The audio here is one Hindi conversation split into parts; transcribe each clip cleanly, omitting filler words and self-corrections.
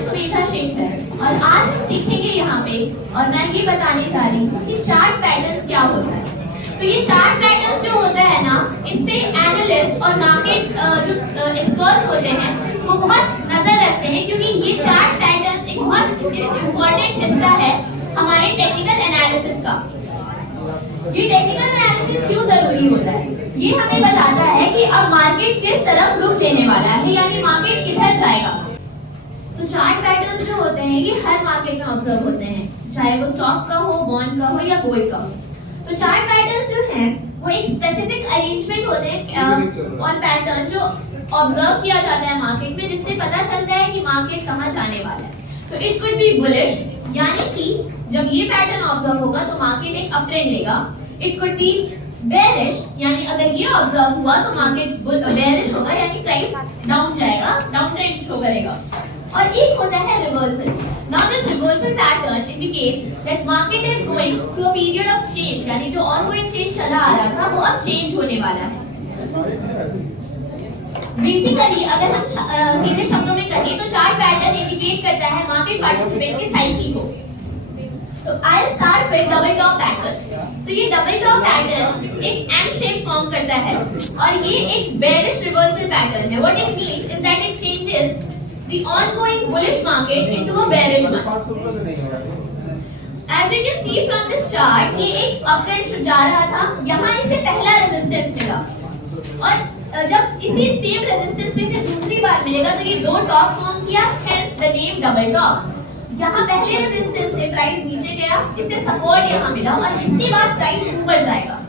सुमेधा शेखर और आज हम सीखेंगे यहाँ पे और मैं ये बताने जा रही हूँ कि चार्ट पैटर्न्स क्या होता है। तो ये चार्ट पैटर्न्स जो होता है ना, इस पे एनालिस्ट और मार्केट जो एक्सपर्ट्स होते हैं वो बहुत नजर रखते हैं, क्योंकि ये चार्ट पैटर्न एक बहुत इम्पोर्टेंट हिस्सा है हमारे टेक्निकल एनालिसिस का। ये टेक्निकल एनालिसिस क्यों जरूरी होता है? ये हमें बताता है कि अब मार्केट किस तरफ रुख लेने वाला है, यानी मार्केट किधर जाएगा। तो चार्ट पैटर्न्स जो होते हैं ये हर मार्केट में ऑब्जर्व होते हैं, चाहे वो स्टॉक का हो, बॉन्ड का हो या गोल्ड का हो। तो चार्ट पैटर्न्स जो हैं वो एक स्पेसिफिक अरेंजमेंट होते हैं और पैटर्न जो ऑब्जर्व किया जाता है मार्केट में, जिससे पता चलता है कि मार्केट कहाँ जाने वाला है। तो इट कुड बी बुलिश, यानी कि जब ये पैटर्न ऑब्जर्व होगा तो मार्केट एक अपट्रेंड लेगा। इट कुड बी बेरिश, यानी अगर ये ऑब्जर्व हुआ तो मार्केट बेरिश होगा, यानी प्राइस डाउन जाएगा, डाउन ट्रेंड शो करेगा। और एक होता है reversal. Now this reversal pattern indicates that market is going through a period of change, यानी जो ऑनगोइंग ट्रेंड चला आ रहा था वो अब चेंज होने वाला है। बेसिकली अगर हम सीधे शब्दों में कहें तो चार्ट पैटर्न इंडिकेट करता है मार्केट पार्टिसिपेंट की साइकी को। तो I will start with double top pattern. तो ये डबल टॉप पैटर्न एक एम शेप फॉर्म करता है और ये एक बेरिश रिवर्सल पैटर्न है। What it means is that it changes the ongoing bullish market into a bearish one. As you can see from this chart, ये एक अपट्रेंड जा रहा था, यहाँ इसे पहला रेजिस्टेंस मिला और जब इसी सेम रेजिस्टेंस में से दूसरी बार मिलेगा तो ये दो टॉप फॉर्म किया, hence the name double top। यहाँ पहले रेजिस्टेंस से प्राइस नीचे गया, इससे सपोर्ट यहाँ मिला और इसके बाद प्राइस ऊपर जाएगा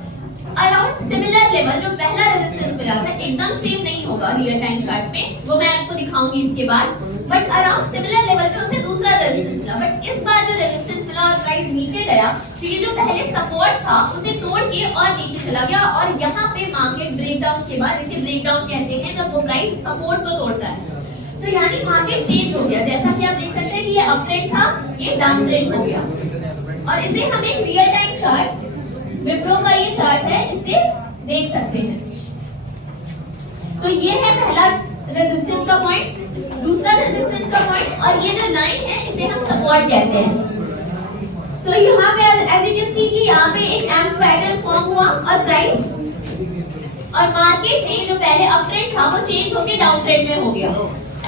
अराउंड सिमिलर लेवल। जो पहला रेजिस्टेंस मिला था एकदम सेम नहीं होगा रियल टाइम चार्ट में, वो मैं आपको दिखाऊंगी इसके बाद, बट अराउंड सिमिलर लेवल पे उसे दूसरा रेजिस्टेंस मिला। बट इस बार जो रेजिस्टेंस मिला और प्राइस नीचे गया तो ये जो पहले सपोर्ट था उसे तोड़ के और नीचे चला गया और यहाँ पे मार्केट ब्रेकडाउन के बाद, इसे ब्रेकडाउन कहते हैं जब वो प्राइस सपोर्ट को तोड़ता है। तो यानी मार्केट चेंज हो गया, जैसा कि आप देख सकते हैं कि ये अप ट्रेंड था, ये डाउन ट्रेंड हो गया। और इसे हम एक रियल टाइम चार्ट, विप्रो का ये चार्ट है, इसे देख सकते हैं। तो ये है पहला रेजिस्टेंस का पॉइंट, दूसरा रेजिस्टेंस का पॉइंट, और ये जो लाइन है इसे हम सपोर्ट कहते हैं। तो यहाँ पे एज यू कैन सी कि यहाँ पे एक एम पैटर्न फॉर्म हुआ और प्राइस और मार्केट में जो पहले अप ट्रेंड था वो चेंज होके डाउन ट्रेंड में हो गया।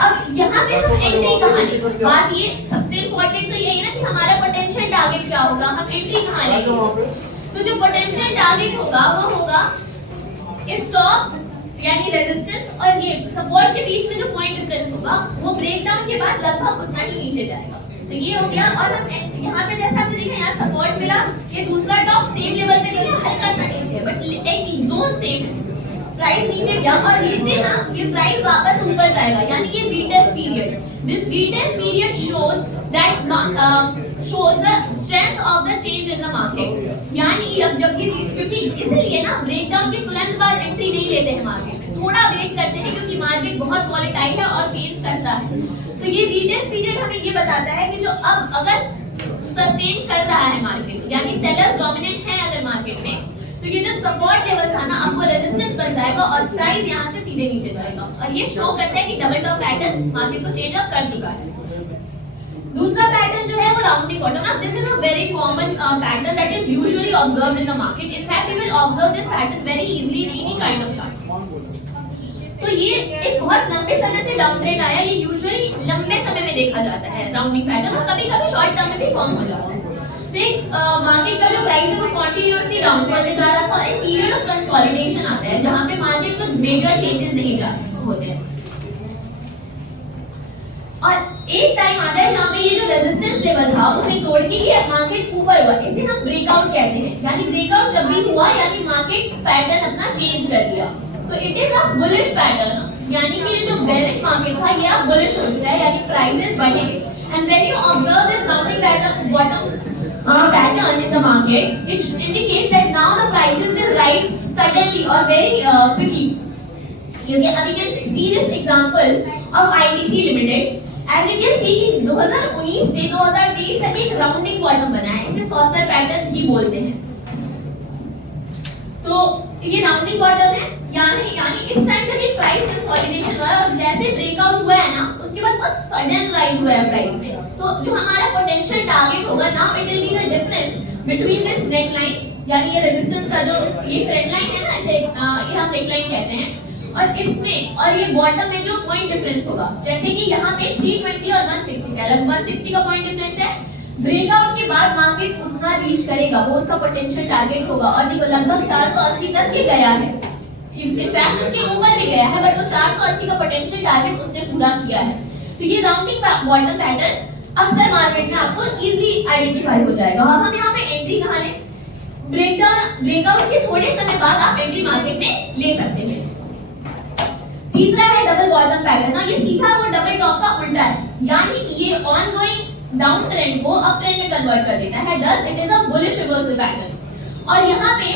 अब यहाँ पे हम एंट्री कहाँ लेंगे? बात ये सबसे इम्पोर्टेंट तो यही ना कि हमारा पोटेंशियल टारगेट क्या होगा, हम एंट्री कहाँ लेंगे। तो जो पोटेंशियल टारगेट होगा वो होगा इस टॉप यानी रेजिस्टेंस और ये सपोर्ट के बीच में जो पॉइंट डिफरेंस होगा वो ब्रेकडाउन के बाद लगभग उतना ही नीचे जाएगा। तो ये हो गया। और हम यहाँ पे जैसा आपने देखा यहाँ सपोर्ट मिला, ये दूसरा टॉप सेम लेवल पे नहीं, हल्का सा नीचे, बट एक जोन सेम है। प्राइस नीचे गया और इसे ना ये प्राइस वापस ऊपर जाएगा, यानी ये retest period. This retest period shows that shows the strength of the change in the market। यानी अब जब ये, क्योंकि इसलिए ना ब्रेकडाउन के तुरंत बाद एंट्री नहीं लेते हैं मार्केट, थोड़ा वेट करते हैं क्योंकि मार्केट बहुत वॉलेटाइल है और चेंज करता है। तो ये रीटेस्ट पीरियड हमें ये बताता है कि जो अब अगर सस्टेन कर रहा है मार्केट, यानी सेलर्स डोमिनेंट है अगर मार्केट में, तो ये जो सपोर्ट लेवल था ना अब वो रेजिस्टेंस बन जाएगा और प्राइस यहाँ से सीधे नीचे जाएगा। और ये शो करता है कि डबल टॉप पैटर्न मार्केट को चेंज अप कर चुका है। दूसरा पैटर्न जो है वो rounding bottom. Now this is a very common pattern that is usually observed in the market. In fact we will observe this pattern very easily in any kind of chart. तो ये एक बहुत लंबे समय से डाउन ट्रेंड आया, ये यूजुअली लंबे समय में देखा जाता है राउंडिंग पैटर्न, और कभी-कभी शॉर्ट टर्म में भी फॉर्म हो जाता है। तो एक मार्केट का जो प्राइस है वो कंटीन्यूअसली डाउन ट्रेंड में जा रहा था, एक पीरियड ऑफ कंसोलिडेशन आता है जहां पे मार्केट को मेजर चेंजेस नहीं होते हैं। और एक टाइम आता है जहाँ पे ये जो रेजिस्टेंस लेवल था उसे तोड़ के ये मार्केट ऊपर हुआ, इसे हम ब्रेकआउट कहते हैं। यानी ब्रेकआउट जब भी हुआ यानी मार्केट पैटर्न अपना चेंज कर दिया, तो it is a bullish pattern, यानी कि ये जो बेरिश मार्केट था ये अब बुलिश हो चुका है, यानी प्राइसेस बढ़ेंगे। And when you observe this rounding pattern bottom pattern in the market, it indicates that now the prices will rise suddenly और वेरी क्विकली। क्योंकि अभी can see this example of ITC limited. As you can see कि 2019 से 2023 तक एक राउंडिंग बॉटम बना है, इसे सॉसर पैटर्न भी बोलते हैं। तो ये राउंडिंग बॉटम है, यानी इस टाइम तक एक प्राइस कंसोलिडेशन हुआ है और जैसे ब्रेकआउट हुआ है ना उसके उसके बाद बहुत सडन राइज हुआ है प्राइस में, तो जो हमारा पोटेंशियल टारगेट होगा now it will be the difference between this neck line, यानी ये रेजिस्टेंस का जो ये ट्रेंड लाइन है ना, इसे ये हम नेक लाइन कहते हैं, और इसमें और ये बॉटम में जो पॉइंट डिफरेंस होगा, जैसे कि यहाँ पे 320 और 160 का, 160 का पॉइंट डिफरेंस है, ब्रेकआउट के बाद मार्केट उतना रीच करेगा, वो उसका पोटेंशियल टारगेट होगा, और देखो लगभग 480 तक ही गया है, इनफैक्ट उसके ऊपर भी गया है, बट वो 480 का पोटेंशियल टारगेट उसने पूरा किया है। तो ये राउंडिंग बॉटम पैटर्न अक्सर मार्केट में आपको इजीली आइडेंटिफाई हो जाएगा। अब हम यहाँ पे एंट्री कहाँ लें? ब्रेकआउट के थोड़े समय बाद आप एंट्री मार्केट में ले सकते हैं। तीसरा है डबल बॉटम पैटर्न ना, ये सीधा वो डबल टॉप का उल्टा है, यानी कि ये ऑनगोइंग डाउन ट्रेंड को अप ट्रेंड में कन्वर्ट कर देता है, thus it is a bullish reversal pattern. और यहाँ पे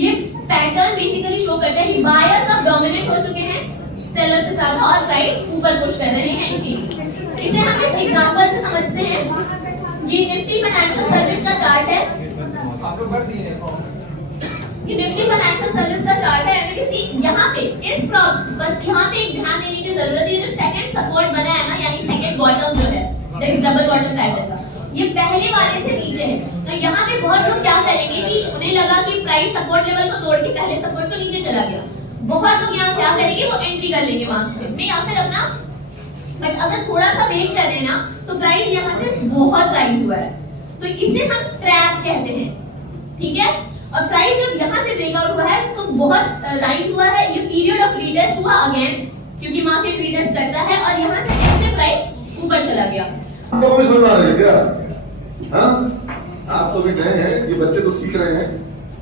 ये पैटर्न बेसिकली शो करता है कि बायर्स अब डोमिनेट हो चुके हैं सेलर्स के साथ और प्राइस ऊपर पुश कर रहे हैं, इसे हम इस एग्जांपल से समझते हैं। ये निफ्टी फाइनेंशियल सर्विस का चार्ट है, ये निफ्टी फाइनेंशियल सर्विस का चार्ट है, एमएटीसी। यहाँ पे इस यहाँ पे एक ध्यान देने की जरूरत है, जो सेकंड सपोर्ट बना है ना, यानी सेकंड बॉटम जो है डबल बॉटम पैटर्न का, ये पहले वाले से नीचे है। तो यहाँ पे बहुत लोग क्या करेंगे कि उन्हें लगा कि प्राइस सपोर्ट लेवल को तोड़ के पहले सपोर्ट को नीचे चला गया, बहुत लोग यहाँ क्या करेंगे, वो एंट्री कर लेंगे मार्केट में या फिर अपना, बट अगर थोड़ा सा वेट कर रहे ना तो प्राइस यहाँ से बहुत राइज हुआ है, तो इसे हम ट्रैप कहते हैं, ठीक है। और प्राइस जब यहाँ से ब्रेकआउट हुआ है तो बहुत राइज हुआ है, ये पीरियड ऑफ रीटेस्ट हुआ अगेन, क्योंकि मार्केट रीटेस्ट करता है, और यहाँ से ऐसे प्राइस ऊपर चला गया। आपको भी समझ आ रहा है क्या? हाँ, आप तो भी नए हैं, ये बच्चे तो सीख रहे हैं,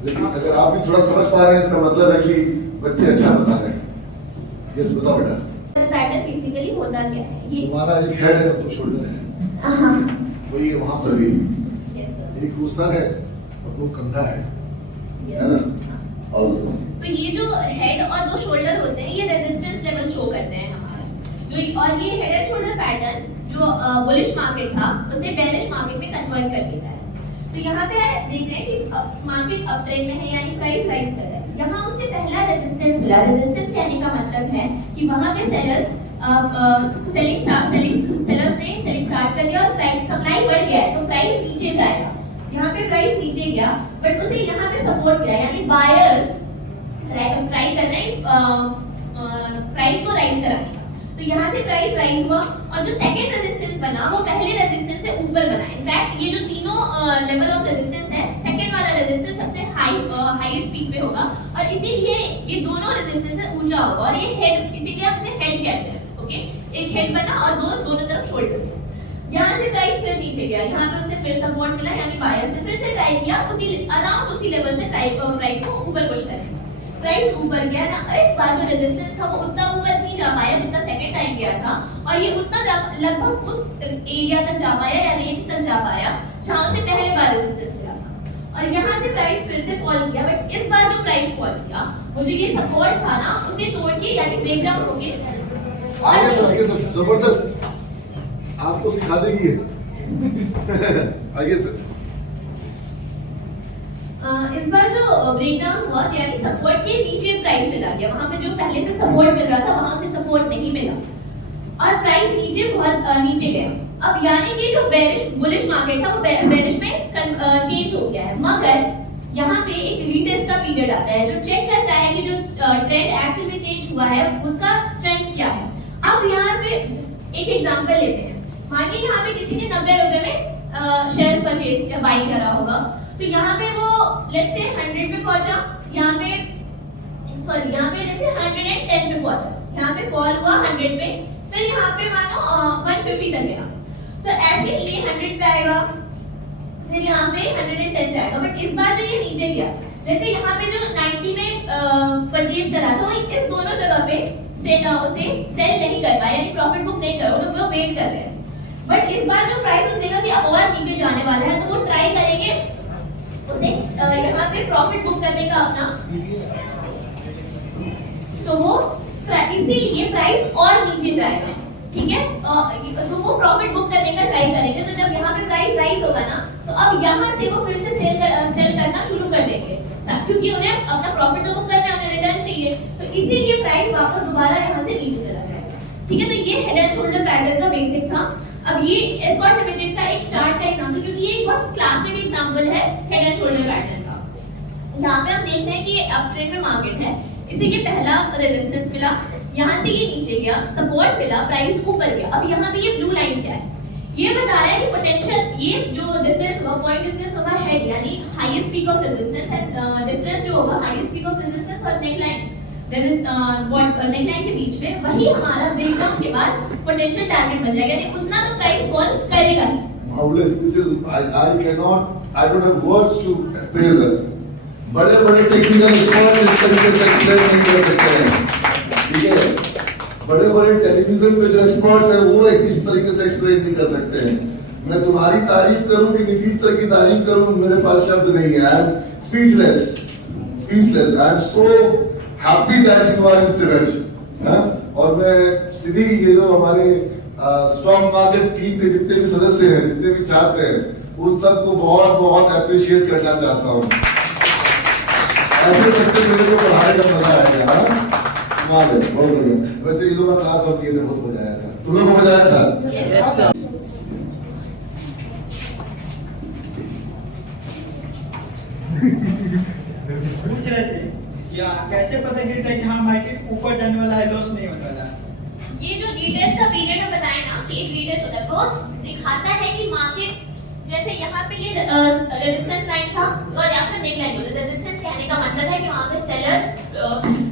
लेकिन अगर आप भी थोड़ा समझ पा रहे हैं, इसका मतलब है कि बच्चे अच्छा बता रहे हैं। यस, बताओ बेटा। पैटर्न बेसिकली होता क्या है? ये तुम्हारा एक हेड है, तो शोल्डर है, वही वहां पर भी एक वो सर है और दो कंधा है ना? और तो ये जो हेड और दो शोल्डर होते हैं, ये रेजिस्टेंस लेवल शो करते हैं हमारा, जो और ये हेड एंड शोल्डर पैटर्न जो बुलिश मार्केट था उसे बेरिश मार्केट में कन्वर्ट कर देता है। तो यहाँ पे देख रहे हैं कि मार्केट अप ट्रेंड में है, यानी प्राइस राइज कर रहा है। यहाँ उससे पहला रेजिस्टेंस मिला, रेजिस्टेंस कहने का मतलब है कि वहां पे सेलर्स सेलर्स ने सेलिंग स्टार्ट कर दिया और प्राइस सप्लाई बढ़ गया है, तो प्राइस नीचे जाएगा। यहाँ पे प्राइस नीचे गया, बट उसे यहाँ पे सपोर्ट किया, यानी बायर्स ट्राई कर रहे हैं प्राइस को राइज कराने का। तो यहाँ से प्राइस राइज हुआ, और जो सेकंड रेजिस्टेंस बना वो पहले रेजिस्टेंस से ऊपर बना। इनफैक्ट ये जो तीनों लेवल ऑफ रेजिस्टेंस है, सेकंड वाला रेजिस्टेंस सबसे हाईएस्ट पीक पे होगा, और इसीलिए ये दोनों रेजिस्टेंस से ऊंचा होगा, और ये हेड, इसीलिए हम इसे हेड कहते हैं। ओके, एक हेड बना और दोनों तरफ शोल्डर्स। यहाँ से प्राइस फिर नीचे गया, यहाँ पे उसे फिर सपोर्ट मिला, यानी बायर्स ने फिर से ट्राई किया उसी अराउंड उसी लेवल से प्राइस को ऊपर पुश करने। प्राइस ऊपर गया ना, इस बार जो रेजिस्टेंस था वो उतना ऊपर नहीं जा पाया जितना सेकंड टाइम गया था, और ये उतना लगभग उस एरिया तक जा पाया या रेंज तक जा पाया जहां से पहले बार रेजिस्टेंस मिला था, और यहाँ से प्राइस फिर से फॉल किया। बट इस बार जो प्राइस फॉल किया, वो जो ये सपोर्ट था ना, उसे तोड़ के यानी ब्रेक डाउन हो गया, और जबरदस्त आपको सिखा देगी आगे सर। इस बार जो ब्रेकडाउन हुआ, यानी सपोर्ट के नीचे प्राइस चला गया, वहां पे जो पहले से सपोर्ट मिल रहा था वहां से सपोर्ट नहीं मिला, और प्राइस नीचे बहुत नीचे गया। अब यानी कि जो बेरिश बुलिश मार्केट था वो बेरिश में चेंज हो गया है, मगर यहाँ पे एक रीटेस्ट का पीरियड आता है जो चेक करता है कि जो ट्रेंड एक्चुअल में चेंज हुआ है उसका स्ट्रेंथ क्या है। अब यहाँ पे एक एग्जांपल लेते हैं, मानिए यहाँ पे किसी ने 90 रुपए में शेयर परचेज या बाई करा होगा, तो यहाँ पे वो लेट्स से 100 पे पहुंचा, यहाँ पे जैसे 110 पे पहुंचा, यहाँ पे फॉल हुआ 100 पे, फिर यहाँ पे मानो 150 तक गया, तो ऐसे ये 100 पे आएगा, फिर यहाँ पे 110 पे आएगा। बट इस बार जो ये नीचे गया, जैसे यहाँ पे जो 90 में परचेज करा था, इस दोनों जगह पे उसे सेल नहीं कर पाया, यानी प्रॉफिट बुक नहीं कर, वो वेट कर रहे हैं। बट इस बार जो प्राइस देखा कि अब और नीचे जाने वाला है, तो वो ट्राई करेंगे उसे यहाँ पे प्रॉफिट बुक करने का अपना, तो वो इसीलिए प्राइस और नीचे जाएगा, ठीक है। तो वो प्रॉफिट बुक करने का ट्राई करेंगे, तो जब यहाँ पे प्राइस राइज होगा ना, तो अब यहाँ से वो फिर से सेल करना शुरू कर देंगे, क्योंकि उन्हें अपना प्रॉफिट तो बुक करना है, उन्हें रिटर्न चाहिए, तो इसीलिए प्राइस वापस दोबारा यहाँ से नीचे चला जाएगा। ठीक है, तो ये हेड एंड शोल्डर पैटर्न का बेसिक था। अब ये एस्कॉर्ट लिमिटेड का एक चार्ट का एग्जांपल, क्योंकि ये एक बहुत क्लासिक एग्जांपल है हेड एंड शोल्डर पैटर्न का। यहाँ पे हम देखते हैं कि ये अप ट्रेंड में मार्केट है, इसे ये पहला रेजिस्टेंस मिला, यहाँ से ये नीचे गया, सपोर्ट मिला, प्राइस ऊपर गया। अब यहाँ पे ये ब्लू लाइन क्या है, ये बता रहा है कि पोटेंशियल, ये जो डिफरेंस होगा, पॉइंट डिफरेंस होगा हेड यानी हाईएस्ट पीक ऑफ रेजिस्टेंस है, डिफरेंस जो होगा हाईएस्ट पीक ऑफ रेजिस्टेंस और नेकलाइन नेकलाइन के बीच में, वही हमारा ब्रेकडाउन के बाद पोटेंशियल टारगेट बन जाएगा, यानी उतना तो प्राइस फॉल करेगा ही। Marvelous. This is I don't have words to praise her. बड़े-बड़े टेक्निकल एक्सपर्ट इस तरीके से एक्सप्लेन नहीं कर सकते हैं, ठीक है? बड़े-बड़े टेलीविजन पे जो एक्सपर्ट्स हैं वो इस तरीके से एक्सप्लेन नहीं कर सकते हैं। मैं तुम्हारी तारीफ करूं कि नीतीश सर की तारीफ करूं, मेरे पास शब्द नहीं है। I am speechless. I am so happy that you are in series. और मैं सीधी ये जो हमारे स्टॉक मार्केट टीम के जितने भी सदस्य हैं, जितने भी छात्र हैं, उन सबको बहुत बहुत अप्रिशिएट करना चाहता हूँ। ऐसे बच्चे मेरे को पढ़ाने का मजा आएगा। बहुत बढ़िया। वैसे ये लोग का क्लास हम किए थे, बहुत मजा आया था। तुम लोगों को मजा आया था? पूछ रहे थे या कैसे पता चलता है कि हाँ मार्केट ऊपर जाने वाला है, लॉस नहीं होने वाला है? ये जो रीटेस्ट का पीरियड में बताया ना कि एक रीटेस्ट होता है, फर्स्ट दिखाता है कि मार्केट जैसे यहाँ पे ये रेजिस्टेंस लाइन था और या फिर नेक लाइन हो, रेजिस्टेंस कहने का मतलब है कि वहाँ पे सेलर्स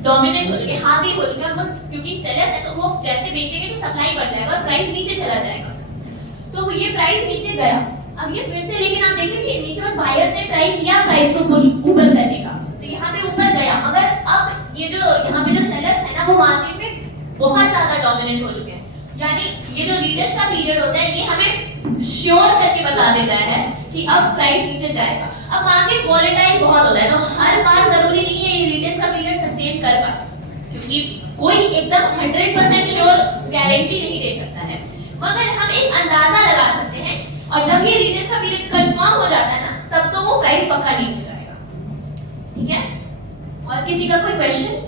डोमिनेट हो चुके हैं, हावी हो चुके हैं, क्योंकि सेलर्स है तो वो जैसे बेचेंगे तो सप्लाई बढ़ जाएगा और प्राइस नीचे चला जाएगा। तो ये प्राइस नीचे गया, अब ये फिर से, लेकिन आप देखें कि नीचे में बायर्स ने ट्राई किया प्राइस को पुश ऊपर करने का, तो यहाँ पे ऊपर गया, मगर अब ये जो यहाँ पे जो सेलर्स है ना वो मार्केट में बहुत ज्यादा डोमिनेंट हो चुके हैं, यानी ये जो रीटेस्ट का पीरियड होता है ये हमें श्योर करके बता देता है कि अब प्राइस नीचे जाएगा। अब मार्केट वॉलेटाइल बहुत होता है, तो हर बार जरूरी नहीं है ये रीटेस्ट का पीरियड सस्टेन कर पाए, क्योंकि कोई एकदम 100% श्योर गारंटी नहीं दे सकता है, मगर हम एक अंदाजा लगा सकते हैं, और जब ये रीटेस्ट का पीरियड कंफर्म हो जाता है ना, तब तो वो प्राइस पक्का नीचे जाएगा। ठीक है, और किसी का कोई क्वेश्चन?